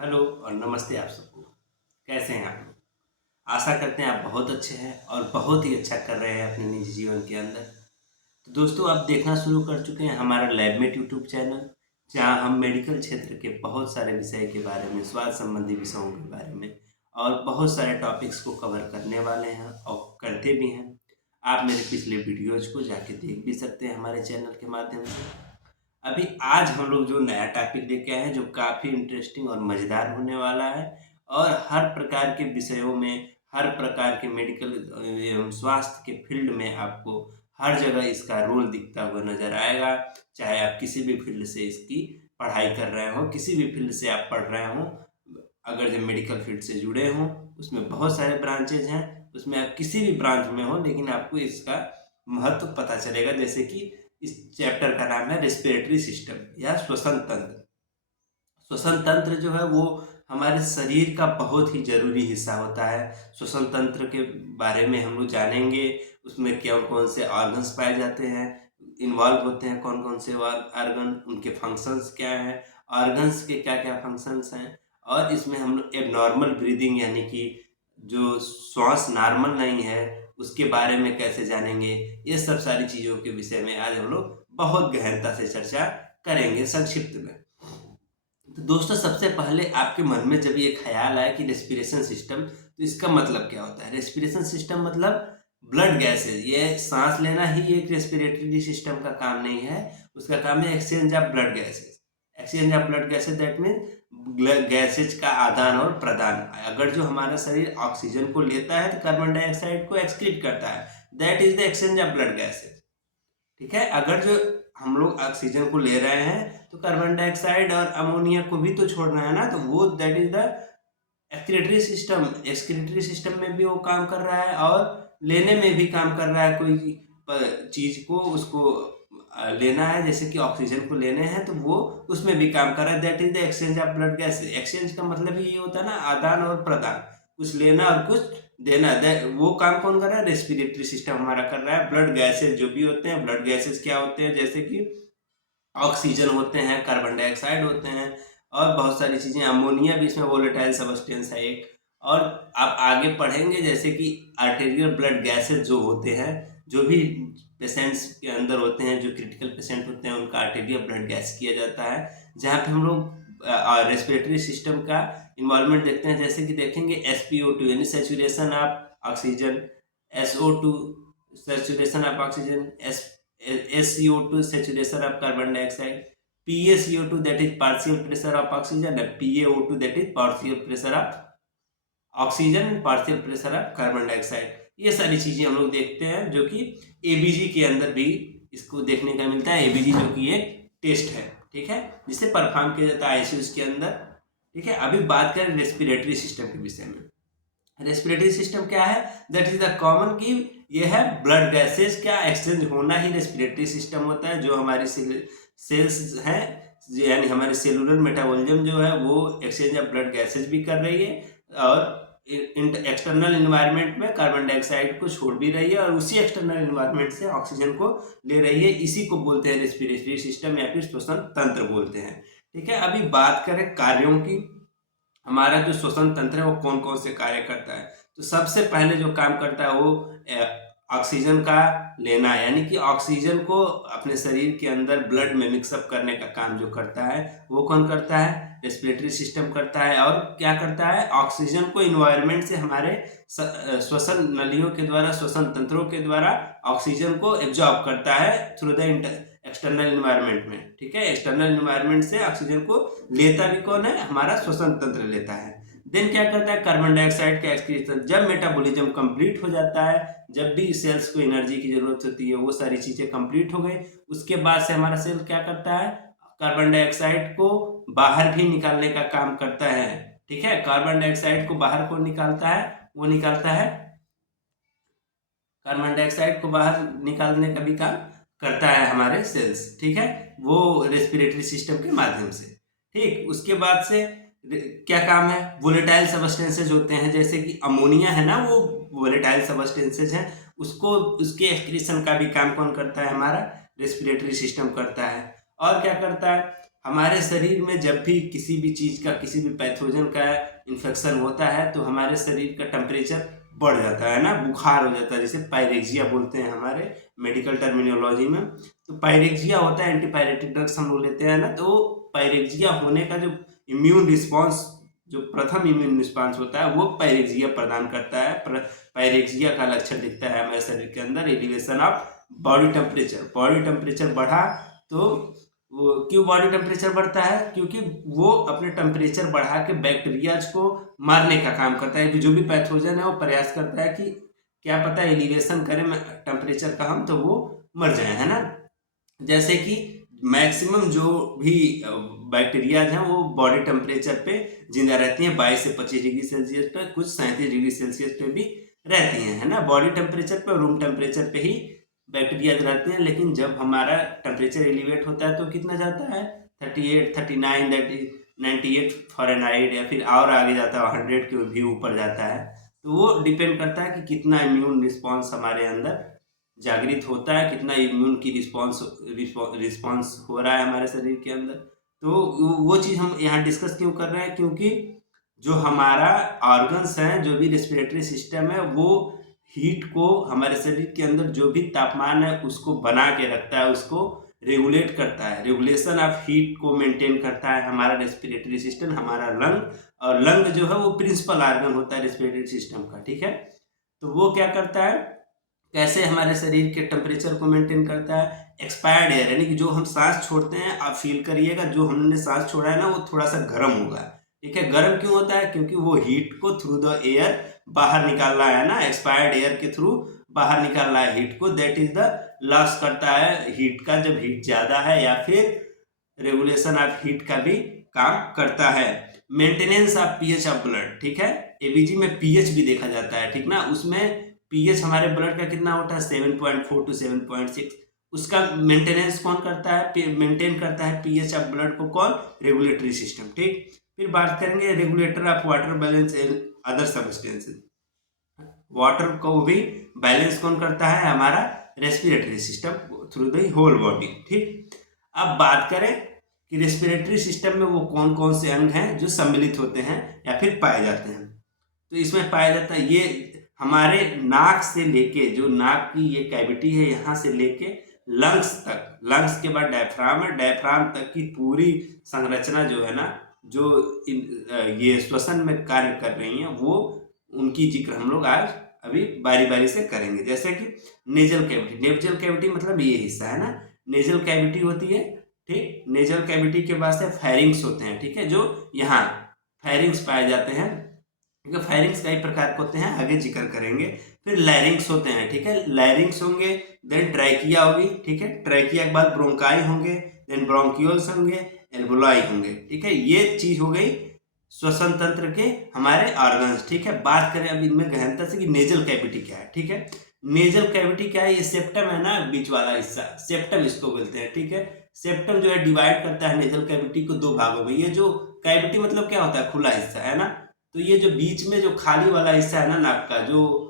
Hello और नमस्ते आप सबको। कैसे हैं आप लोग? आशा करते हैं आप बहुत अच्छे हैं और बहुत ही अच्छा कर रहे हैं अपने निजी जीवन के अंदर। तो दोस्तों आप देखना शुरू कर चुके हैं हमारा लैबमेट यूट्यूब चैनल, जहां हम मेडिकल क्षेत्र के बहुत सारे विषय के बारे में, स्वास्थ्य संबंधी विषयों के बारे में और बहुत सारे टॉपिक्स को कवर करने वाले हैं और करते भी हैं। आप मेरे पिछले वीडियोज को जाके देख भी सकते हैं हमारे चैनल के माध्यम से। अभी आज हम लोग जो नया टॉपिक लेके आए हैं जो काफ़ी इंटरेस्टिंग और मज़ेदार होने वाला है और हर प्रकार के विषयों में, हर प्रकार के मेडिकल एवं स्वास्थ्य के फील्ड में आपको हर जगह इसका रोल दिखता हुआ नज़र आएगा। चाहे आप किसी भी फील्ड से इसकी पढ़ाई कर रहे हों, किसी भी फील्ड से आप पढ़ रहे हों, अगर जब मेडिकल फील्ड से जुड़े हों, उसमें बहुत सारे ब्रांचेज हैं, उसमें आप किसी भी ब्रांच में हों लेकिन आपको इसका महत्व पता चलेगा। जैसे कि इस चैप्टर का नाम है रेस्पिरेटरी सिस्टम या श्वसन तंत्र। श्वसन तंत्र जो है वो हमारे शरीर का बहुत ही जरूरी हिस्सा होता है। श्वसन तंत्र के बारे में हम लोग जानेंगे, उसमें कौन कौन से ऑर्गन्स पाए जाते हैं, इन्वॉल्व होते हैं कौन कौन से ऑर्गन, उनके फंक्शंस क्या हैं, ऑर्गन्स के क्या क्या फंक्शंस हैं, और इसमें हम लोग एबनॉर्मल ब्रीदिंग यानी कि जो श्वास नॉर्मल नहीं है उसके बारे में कैसे जानेंगे। ये सब सारी चीज़ों के विषय में आज हम लोग बहुत गहनता से चर्चा करेंगे संक्षिप्त में। तो दोस्तों सबसे पहले आपके मन में जब ये ख्याल आया कि रेस्पिरेशन सिस्टम, तो इसका मतलब क्या होता है? रेस्पिरेशन सिस्टम मतलब ब्लड गैसेज। ये सांस लेना ही एक रेस्पिरेटरी सिस्टम का काम नहीं है, उसका काम है exchange of blood gases. Exchange of blood gases that mean gases का आदान और प्रदान। अगर जो हमारा शरीर ऑक्सीजन को लेता है तो कार्बन डाइऑक्साइड को एक्सक्रीट करता है, that is the exchange of blood gases. ठीक है, अगर जो हम लोग ऑक्सीजन को ले रहे हैं तो कार्बन डाइऑक्साइड और अमोनिया को भी तो छोड़ना है ना, तो वो that is the excretory system. Excretory system में भी वो काम कर रहा है और लेने में भी काम कर रहा है। कोई चीज को उसको लेना है, जैसे कि ऑक्सीजन को लेने हैं तो वो उसमें भी काम कर रहा है। That is the exchange of blood gas. Exchange का मतलब ही ये होता है ना, आदान और प्रदान, कुछ लेना और कुछ देना। वो काम कौन कर रहा है? रेस्पिरेटरी सिस्टम हमारा कर रहा है। ब्लड गैसेज जो भी होते हैं, ब्लड गैसेज क्या होते हैं? जैसे कि ऑक्सीजन होते हैं, कार्बन डाइऑक्साइड होते हैं और बहुत सारी चीज़ें। अमोनिया भी इसमें वोलेटाइल सब्सटेंस है एक। और आप आगे पढ़ेंगे जैसे कि आर्टेरियल ब्लड गैसेज जो होते हैं, जो भी पेशेंट्स के अंदर होते हैं, जो क्रिटिकल पेशेंट होते हैं, उनका आर्टेरियल ब्लड गैस किया जाता है, जहाँ पे हम लोग रेस्पिरेटरी सिस्टम का इन्वॉल्वमेंट देखते हैं। जैसे कि देखेंगे SpO2 यानी saturation of oxygen, SO2 saturation of oxygen, SCO2 saturation of carbon dioxide, PaCO2 that is partial pressure of oxygen, and PaO2 that is partial pressure of oxygen and partial pressure of carbon dioxide. ये सारी चीजें हम लोग देखते हैं जो कि ABG के अंदर भी इसको देखने का मिलता है। एबीजी जो कि एक टेस्ट है, ठीक है, जिसे परफॉर्म किया जाता है आईसीयू के अंदर। ठीक है, अभी बात करें रेस्पिरेटरी सिस्टम के विषय में। रेस्पिरेटरी सिस्टम क्या है? दैट इज द कॉमन की ये है ब्लड गैसेज का एक्सचेंज होना ही रेस्पिरेटरी सिस्टम होता है। जो हमारी सेल्स हैं, यानी हमारे सेलुलर मेटाबॉलिज्म जो है वो एक्सचेंज ऑफ ब्लड गैसेज भी कर रही है और एक्सटर्नल इन्वायरमेंट में कार्बन डाइऑक्साइड को छोड़ भी रही है और उसी एक्सटर्नल इन्वायरमेंट से ऑक्सीजन को ले रही है। इसी को बोलते हैं रेस्पिरेटरी सिस्टम या फिर श्वसन तंत्र बोलते हैं। ठीक है, अभी बात करें कार्यों की। हमारा जो श्वसन तंत्र है वो कौन कौन से कार्य करता है? तो सबसे पहले जो काम करता है वो ऑक्सीजन का लेना, यानी कि ऑक्सीजन को अपने शरीर के अंदर ब्लड में मिक्सअप करने का काम जो करता है वो कौन करता है? रेस्पिरेटरी सिस्टम करता है। और क्या करता है? ऑक्सीजन को इन्वायरमेंट से हमारे श्वसन नलियों के द्वारा, श्वसन तंत्रों के द्वारा ऑक्सीजन को एब्जॉर्ब करता है थ्रू द एक्सटर्नल इन्वायरमेंट में। ठीक है, एक्सटर्नल इन्वायरमेंट से ऑक्सीजन को लेता भी कौन है? हमारा श्वसन तंत्र लेता है। देन क्या करता है? कार्बन डाइऑक्साइड का एक्सक्रीशन। जब मेटाबॉलिज्म कंप्लीट हो जाता है, जब भी सेल्स को एनर्जी की जरूरत होती है, वो सारी चीजें कंप्लीट हो गई, उसके बाद से हमारा सेल क्या करता है? कार्बन डाइऑक्साइड को बाहर भी निकालने का काम करता है। ठीक है, कार्बन डाइऑक्साइड को बाहर कौन निकालता है? वो निकालता है, कार्बन डाइऑक्साइड को बाहर निकालने का भी काम करता है हमारे सेल्स। ठीक है, वो रेस्पिरेटरी सिस्टम के माध्यम से। ठीक, उसके बाद से क्या काम है? वोलेटाइल सबस्टेंसेज होते हैं, जैसे कि अमोनिया है ना, वो वोलेटाइल सबस्टेंसेज हैं, उसको उसके एक्सक्रीशन का भी काम कौन करता है? हमारा रेस्पिरेटरी सिस्टम करता है। और क्या करता है? हमारे शरीर में जब भी किसी भी चीज़ का, किसी भी पैथोजन का इन्फेक्शन होता है तो हमारे शरीर का टेम्परेचर बढ़ जाता है ना, बुखार हो जाता है, जिसे पायरेक्सिया बोलते हैं हमारे मेडिकल टर्मिनोलॉजी में। तो पायरेक्सिया होता है, एंटीपायरेटिक ड्रग्स हम लोग लेते हैं ना, तो पायरेक्सिया होने का जो इम्यून रिस्पॉन्स, जो प्रथम इम्यून रिस्पॉन्स होता है वो पायरेक्सिया प्रदान करता है। पायरेक्सिया का लक्षण दिखता है हमारे शरीर के अंदर elevation of body temperature. Body temperature बढ़ा तो वो क्यों बॉडी टेम्परेचर बढ़ता है? क्योंकि वो अपने टेम्परेचर बढ़ा के बैक्टीरियाज को मारने का काम करता है। जो भी पैथोजन है वो प्रयास करता है कि क्या पता एलिवेशन करें टेम्परेचर का हम, तो वो मर जाए, है ना। जैसे कि मैक्सिमम जो भी बैक्टीरियाज हैं वो बॉडी टेम्परेचर पे जिंदा रहती हैं, 22 से 25 डिग्री सेल्सियस पे, कुछ 37 डिग्री सेल्सियस पे भी रहती हैं, है ना। बॉडी टेम्परेचर पे, रूम टेम्परेचर पे ही बैक्टीरिया रहते हैं। लेकिन जब हमारा टेम्परेचर एलिवेट होता है तो कितना जाता है? 38, 39, दैट इज 98 फ़ारेनहाइट, या फिर और आगे जाता है 100 के भी ऊपर जाता है। तो वो डिपेंड करता है कि कितना इम्यून रिस्पॉन्स हमारे अंदर जागृत होता है, कितना इम्यून की रिस्पॉन्स हो रहा है हमारे शरीर के अंदर। तो वो चीज़ हम यहाँ डिस्कस क्यों कर रहे हैं? क्योंकि जो हमारा ऑर्गन्स हैं, जो भी रेस्पिरेटरी सिस्टम है, वो हीट को, हमारे शरीर के अंदर जो भी तापमान है उसको बना के रखता है, उसको रेगुलेट करता है। रेगुलेशन ऑफ हीट को मेंटेन करता है हमारा रेस्पिरेटरी सिस्टम, हमारा लंग। और लंग जो है वो प्रिंसिपल ऑर्गन होता है रेस्पिरेटरी सिस्टम का, ठीक है। तो वो क्या करता है, कैसे हमारे शरीर के टेम्परेचर को मेंटेन करता है? एक्सपायर्ड एयर, यानी कि जो हम सांस छोड़ते हैं, आप फील करिएगा जो हमने सांस छोड़ा है ना वो थोड़ा सा गर्म होगा, ठीक है। गर्म क्यों होता है? क्योंकि वो हीट को थ्रू द एयर बाहर निकाल रहा है ना, एक्सपायर्ड एयर के थ्रू बाहर निकाल रहा है हीट को। दैट इज द लॉस करता है हीट का, जब हीट ज़्यादा है, या फिर रेगुलेशन ऑफ हीट का भी काम करता है। Maintenance of pH of blood, ठीक है। एबीजी में पीएच भी देखा जाता है, ठीक ना। उसमें पीएच हमारे ब्लड का कितना होता है? 7.4 टू 7.6। उसका मेंटेनेंस कौन करता है? मेंटेन करता है पीएच ऑफ ब्लड को कौन? रेगुलेटरी सिस्टम, ठीक। फिर बात करेंगे regulator of water balance and other substances. Water को भी बैलेंस कौन करता है? हमारा respiratory system through the whole body, ठीक। अब बात करें कि रेस्पिरेटरी सिस्टम में वो कौन कौन से अंग हैं जो सम्मिलित होते हैं या फिर पाए जाते हैं। तो इसमें पाया जाता है, ये हमारे नाक से लेके, जो नाक की ये कैविटी है यहाँ से लेके लंग्स तक, लंग्स के बाद डायफ्राम है, डायफ्राम तक की पूरी संरचना जो है ना, जो ये श्वसन में कार्य कर रही हैं, वो उनकी जिक्र हम लोग आज अभी बारी बारी से करेंगे। जैसे कि नेजल कैविटी। नेजल कैविटी मतलब ये हिस्सा है ना, नेजल कैविटी होती है, ठीक। नेजल कैविटी के बाद से फेरिंग्स होते हैं, ठीक है, जो यहाँ फेरिंग्स पाए जाते हैं, ठीक है। फेरिंग्स कई प्रकार के होते हैं, आगे जिक्र करेंगे। फिर लैरिंग्स होते हैं, ठीक है, लैरिंग्स होंगे। देन ट्रैकिया होगी, ठीक है, ट्रैकिया के बाद ब्रोंकाई होंगे, देन ब्रोंक्यूल्स होंगे, एल्वोलाई होंगे, ठीक है। ये चीज हो गई श्वसन तंत्र के हमारे ऑर्गन्स, ठीक है। बात करें अब इनमें गहनता से कि नेजल कैविटी क्या है, ठीक है। नेजल कैविटी क्या है? ये सेप्टम है ना, बीच वाला हिस्सा, सेप्टम इसको बोलते हैं, ठीक है। सेप्टम जो है डिवाइड करता है नेजल कैविटी को दो भागों में। ये जो कैविटी मतलब क्या होता है? खुला हिस्सा, है ना। तो ये जो बीच में जो खाली वाला हिस्सा है ना नाक का, जो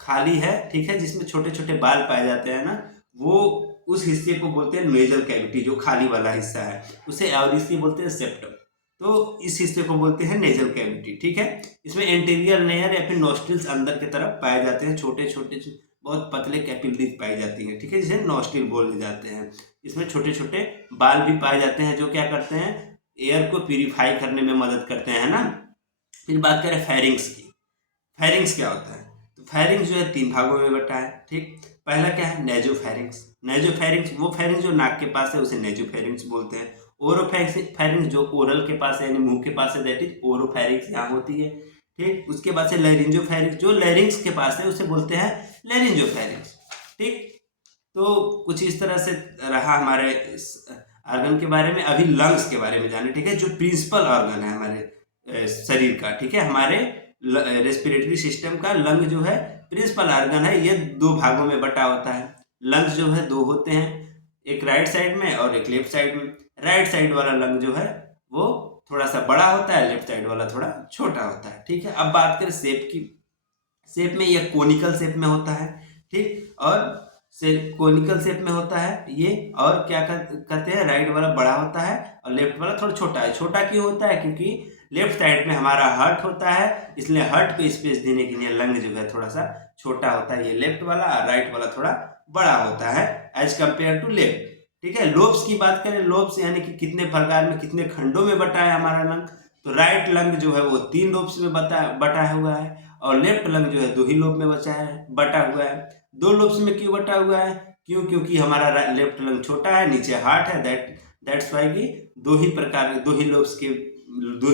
खाली है, ठीक है, जिसमें छोटे छोटे बाल पाए जाते हैं ना, वो उस हिस्से को बोलते हैं नेजल कैविटी, जो खाली वाला हिस्सा है उसे, और इसे बोलते हैं सेप्टम। तो इस हिस्से को बोलते हैं नेजल कैविटी, ठीक है। इसमें एंटीरियर लेयर या फिर नोस्ट्रिल्स अंदर की तरफ पाए जाते हैं, छोटे छोटे बहुत पतले कैपिलरीज पाई जाती हैं, ठीक है, जिसे नोस्ट्रिल बोले जाते हैं। इसमें छोटे छोटे बाल भी पाए जाते हैं, जो क्या करते हैं? एयर को प्यूरिफाई करने में मदद करते हैं ना। फिर बात करें फेरिंग्स की। फेरिंग्स क्या होता है? तो फेरिंग्स जो है 3 भागों में बटा है, ठीक। पहला क्या है? नेजोफेरिंग्स। नेजोफेरिंग्स वो फेरिंग्स जो नाक के पास है उसे नेजोफेरिंग्स बोलते हैं। ओरोफेरिंग्स जो ओरल के पास है, यानी मुंह के पास है, दैट इज ओरोफेरिंग्स यहाँ होती है, ठीक। उसके बाद से लैरिंजोफेरिंग्स, जो लैरिंग्स के पास है उसे बोलते हैं लैरिंजोफेरिंग्स, ठीक। तो कुछ इस तरह से रहा हमारे ऑर्गन के बारे में। अभी लंग्स के बारे में जाने, ठीक है, जो प्रिंसिपल ऑर्गन है हमारे शरीर का, ठीक है। हमारे रेस्पिरेटरी सिस्टम का लंग जो है प्रिंसिपल ऑर्गन है, ये 2 भागों में बटा होता है। लंग्स जो है 2 होते हैं, एक राइट साइड में और एक लेफ्ट साइड में। राइट साइड वाला लंग जो है वो थोड़ा सा बड़ा होता है, लेफ्ट साइड वाला थोड़ा छोटा होता है, ठीक है। अब बात करें शेप की। शेप में यह कोनिकल शेप में होता है, ठीक। और से कोनिकल शेप में होता है ये, और क्या कहते हैं, राइट वाला बड़ा होता है और लेफ्ट वाला थोड़ा छोटा है। छोटा क्यों होता है? क्योंकि लेफ्ट साइड में हमारा हार्ट होता है, इसलिए हार्ट को स्पेस देने के लिए लंग जो है थोड़ा सा छोटा होता है, ये लेफ्ट वाला, और राइट वाला थोड़ा बड़ा होता है एज कंपेयर टू लेफ्ट। ठीक है, लोब्स की बात करें, लोब्स यानी कि कितने प्रकार में, कितने खंडों में बटा है हमारा लंग, तो राइट लंग जो है वो 3 लोब्स में बटा हुआ है, और लेफ्ट लंग जो है 2 ही लोब में बटा हुआ है। 2 लोब्स में क्यों बटा हुआ है? क्यों? क्योंकि हमारा लेफ्ट लंग छोटा है, नीचे हार्ट है, दैट्स वाई कि 2 ही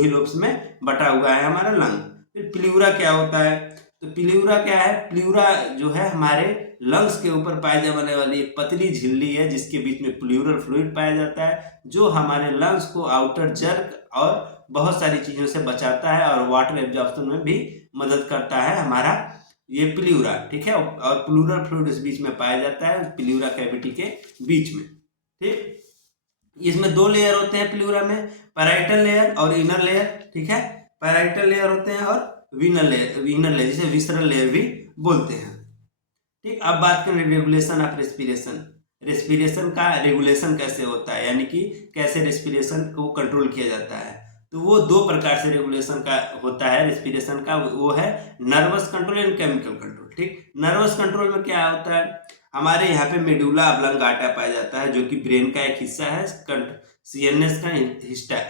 लोब्स में बटा हुआ है हमारा लंग। फिर प्ल्यूरा क्या होता है? तो प्ल्यूरा क्या है? प्ल्यूरा जो है हमारे लंग्स के ऊपर पाई जाने वाली एक पतली झिल्ली है, जिसके बीच में प्लूरल फ्लूइड पाया जाता है, जो हमारे लंग्स को आउटर जर्क और बहुत सारी चीजों से बचाता है और वाटर एब्जॉर्प्शन में भी मदद करता है हमारा ये प्ल्यूरा। ठीक है, और प्लूरल फ्लूइड इस बीच में पाया जाता है प्ल्यूरा कैविटी के बीच में। ठीक, इसमें 2 लेयर होते हैं प्ल्यूरा में, पैराइटल लेयर और इनर लेयर। ठीक है, पैराइटल लेयर होते हैं और विनर लेयर जिसे विसरल लेयर भी बोलते हैं। ठीक, अब बात करें रेगुलेशन ऑफ रेस्पिरेशन। रेस्पिरेशन का रेगुलेशन कैसे होता है, यानी कि कैसे रेस्पिरेशन को कंट्रोल किया जाता है। तो वो 2 प्रकार से रेगुलेशन का होता है रेस्पिरेशन का, वो है nervous control and chemical control. ठीक, नर्वस कंट्रोल में क्या होता है, हमारे यहाँ पे मेडुला ऑब्लंगाटा पाया जाता है, जो कि ब्रेन का एक हिस्सा है, सीएनएस का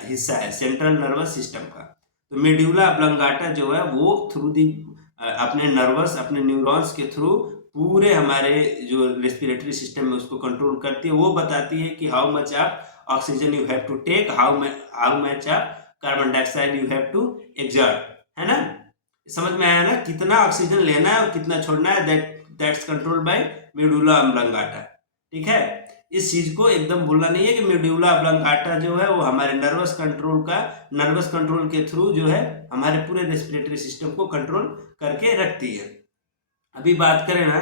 हिस्सा है, सेंट्रल नर्वस सिस्टम का। तो मेडुला ऑब्लंगाटा जो है वो थ्रू दी अपने न्यूरॉन्स के थ्रू पूरे हमारे जो रेस्पिरेटरी सिस्टम में उसको कंट्रोल करती है। वो बताती है कि how much of oxygen you have to take, how much of carbon dioxide you have to exert, है ना। समझ में आया ना, कितना ऑक्सीजन लेना है और कितना छोड़ना है, that's control by medulla oblongata. ठीक है, इस चीज को एकदम भूलना नहीं है कि मेडुला ऑब्लंगाटा जो है वो हमारे नर्वस कंट्रोल के थ्रू जो है हमारे पूरे रेस्पिरेटरी सिस्टम को कंट्रोल करके रखती है। अभी बात करें ना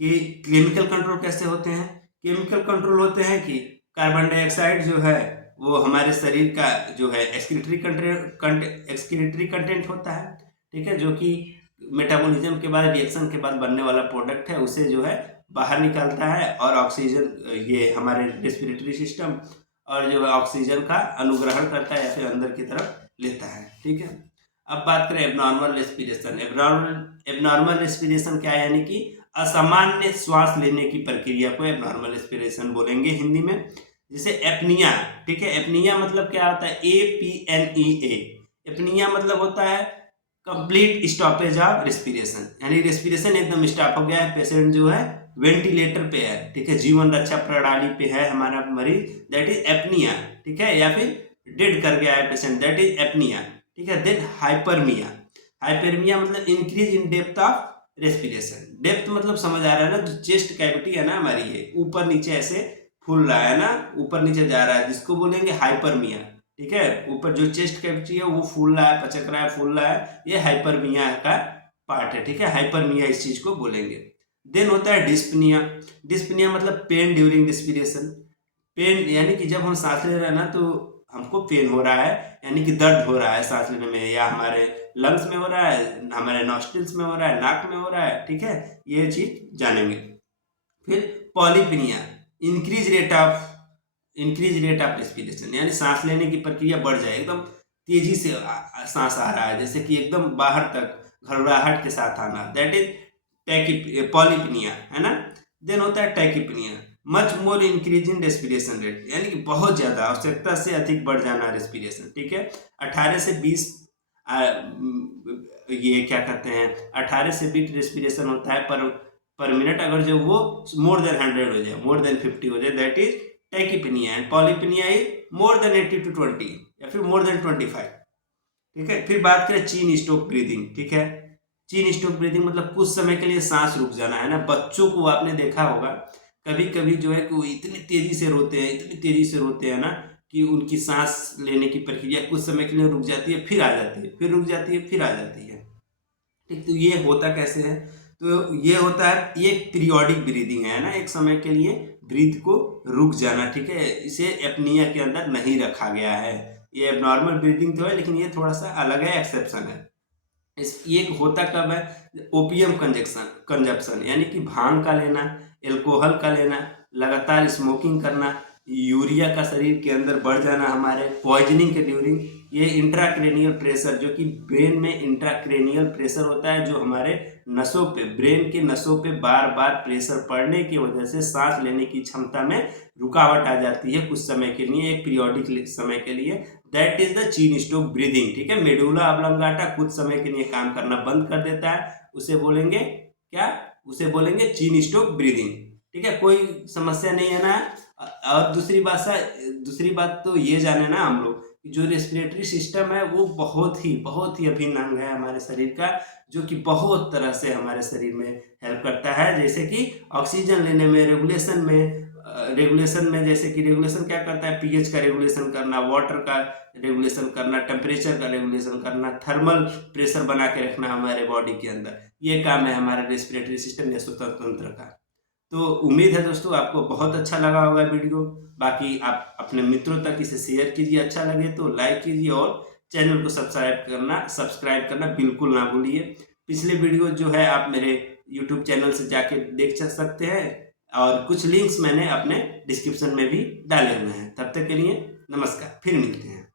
कि केमिकल कंट्रोल कैसे होते हैं। केमिकल कंट्रोल होते हैं कि कार्बन डाइऑक्साइड जो है वो हमारे शरीर का जो है एक्सक्रीटरी कंटेंट होता है। ठीक है, जो कि मेटाबॉलिज्म के बाद, रिएक्शन के बाद बनने वाला प्रोडक्ट है, उसे जो है बाहर निकालता है, और ऑक्सीजन ये हमारे रेस्पिरेटरी सिस्टम और जो है ऑक्सीजन का अनुग्रहण करता है या फिर अंदर की तरफ लेता है। ठीक है, अब बात करें एबनॉर्मल रेस्पिरेशन। एबनॉर्मल रेस्पिरेशन क्या है, यानी कि असामान्य श्वास लेने की प्रक्रिया को एबनॉर्मल रेस्पिरेशन बोलेंगे हिंदी में, जिसे एपनिया। ठीक है, एपनिया मतलब क्या होता है, APNEA। एपनिया मतलब होता है कंप्लीट स्टॉपेज ऑफ रेस्पिरेशन, यानी रेस्पिरेशन एकदम स्टॉप हो गया है, पेशेंट जो है वेंटिलेटर पे है। ठीक है, जीवन रक्षा प्रणाली पे है हमारा मरीज, दैट इज एपनिया। ठीक है, या फिर डेड कर गया है पेशेंट, दैट इज एपनिया। ठीक है, देन हाइपरमिया। हाइपरमिया मतलब increase in depth of respiration. Depth मतलब समझ आ रहा है ना, जो चेस्ट कैविटी है ना हमारी, ये ऊपर नीचे ऐसे फूल रहा है ना, ऊपर नीचे जा रहा है, जिसको बोलेंगे हाइपरमिया। ठीक है, ऊपर जो चेस्ट कैविटी है वो फूल रहा है, पचक रहा है, फूल रहा है, ये हाइपरमिया का पार्ट है। ठीक है, हाइपरमिया इस चीज को बोलेंगे। देन होता है डिस्पनिया। डिस्पनिया मतलब पेन ड्यूरिंग रेस्पिरेशन। पेन यानी कि जब हम सांस ले रहे हैं ना तो हमको पेन हो रहा है, यानी कि दर्द हो रहा है सांस लेने में, या हमारे लंग्स में हो रहा है, हमारे नॉस्ट्रिल्स में हो रहा है, नाक में हो रहा है। ठीक है, ये चीज जानेंगे। फिर पॉलीपिनिया, इंक्रीज रेट ऑफ रेस्पिरेशन, यानी सांस लेने की प्रक्रिया बढ़ जाए, एकदम तेजी से सांस आ रहा है, जैसे कि एकदम बाहर तक घबराहट के साथ आना, दैट इज पॉलीपिनिया, है ना। देन होता है tachypnoea, much more increase in respiration rate, यानी कि बहुत ज्यादा, आवश्यकता से अधिक बढ़ जाना रेस्पिरेशन। ठीक है, 18 से 20 ये क्या कहते हैं, 18 से 20 रेस्पिरेशन होता है पर मिनट। अगर जो वो मोर देन 100 हो जाए, मोर देन 50 हो जाए, that is tachypnoea. And polypnoea is more than 80 to 20 या फिर मोर देन 25। ठीक है, फिर बात करें चीन स्टोक ब्रीदिंग। ठीक है, चीन स्टोक ब्रीदिंग मतलब कुछ समय के लिए सांस रुक जाना, है ना। बच्चों को आपने देखा होगा कभी कभी जो है कि वो इतनी तेजी से रोते हैं ना, कि उनकी सांस लेने की प्रक्रिया कुछ समय के लिए रुक जाती है, फिर आ जाती है, फिर रुक जाती है, फिर आ जाती है। ठीक, तो ये होता कैसे है, तो ये होता है, ये पीरियोडिक ब्रीदिंग है ना, एक समय के लिए ब्रीथ को रुक जाना। ठीक है, इसे एपनिया के अंदर नहीं रखा गया है। ये नॉर्मल ब्रीदिंग तो है, लेकिन ये थोड़ा सा अलग है, एक्सेप्शन है। ये होता कब है, ओपियम कंजप्शन, यानी कि भांग का लेना, एल्कोहल का लेना, लगातार स्मोकिंग करना, यूरिया का शरीर के अंदर बढ़ जाना, हमारे पॉइजनिंग के ड्यूरिंग, ये इंट्राक्रेनियल प्रेशर जो कि ब्रेन में इंट्राक्रेनियल प्रेशर होता है, जो हमारे नसों पे, ब्रेन के नसों पे बार बार प्रेशर पड़ने की वजह से सांस लेने की क्षमता में रुकावट आ जाती है कुछ समय के लिए, एक पीरियोडिक समय के लिए। दैट इज द चीन स्टोक ब्रीदिंग। ठीक है, मेडुला ऑब्लोंगाटा कुछ समय के लिए काम करना बंद कर देता है, उसे बोलेंगे क्या, उसे बोलेंगे चीन स्टोक ब्रीदिंग। ठीक है, कोई समस्या नहीं है ना। और दूसरी बात तो ये जाने ना हम लोग, जो रेस्पिरेटरी सिस्टम है वो बहुत ही अभिन्न अंग है हमारे शरीर का, जो कि बहुत तरह से हमारे शरीर में हेल्प करता है। जैसे कि ऑक्सीजन लेने में, रेगुलेशन में जैसे कि रेगुलेशन क्या करता है, पीएच का रेगुलेशन करना, वाटर का रेगुलेशन करना, टेम्परेचर का रेगुलेशन करना, थर्मल प्रेशर बना के रखना हमारे बॉडी के अंदर, ये काम है हमारे रेस्पिरेटरी सिस्टम या श्वसन तंत्र का। तो उम्मीद है दोस्तों आपको बहुत अच्छा लगा होगा वीडियो। बाकी आप अपने मित्रों तक इसे शेयर कीजिए, अच्छा लगे तो लाइक कीजिए और चैनल को सब्सक्राइब करना बिल्कुल ना भूलिए। पिछले वीडियो जो है आप मेरे यूट्यूब चैनल से जाके देख सकते हैं, और कुछ लिंक्स मैंने अपने डिस्क्रिप्शन में भी डाले हुए हैं। तब तक के लिए नमस्कार, फिर मिलते हैं।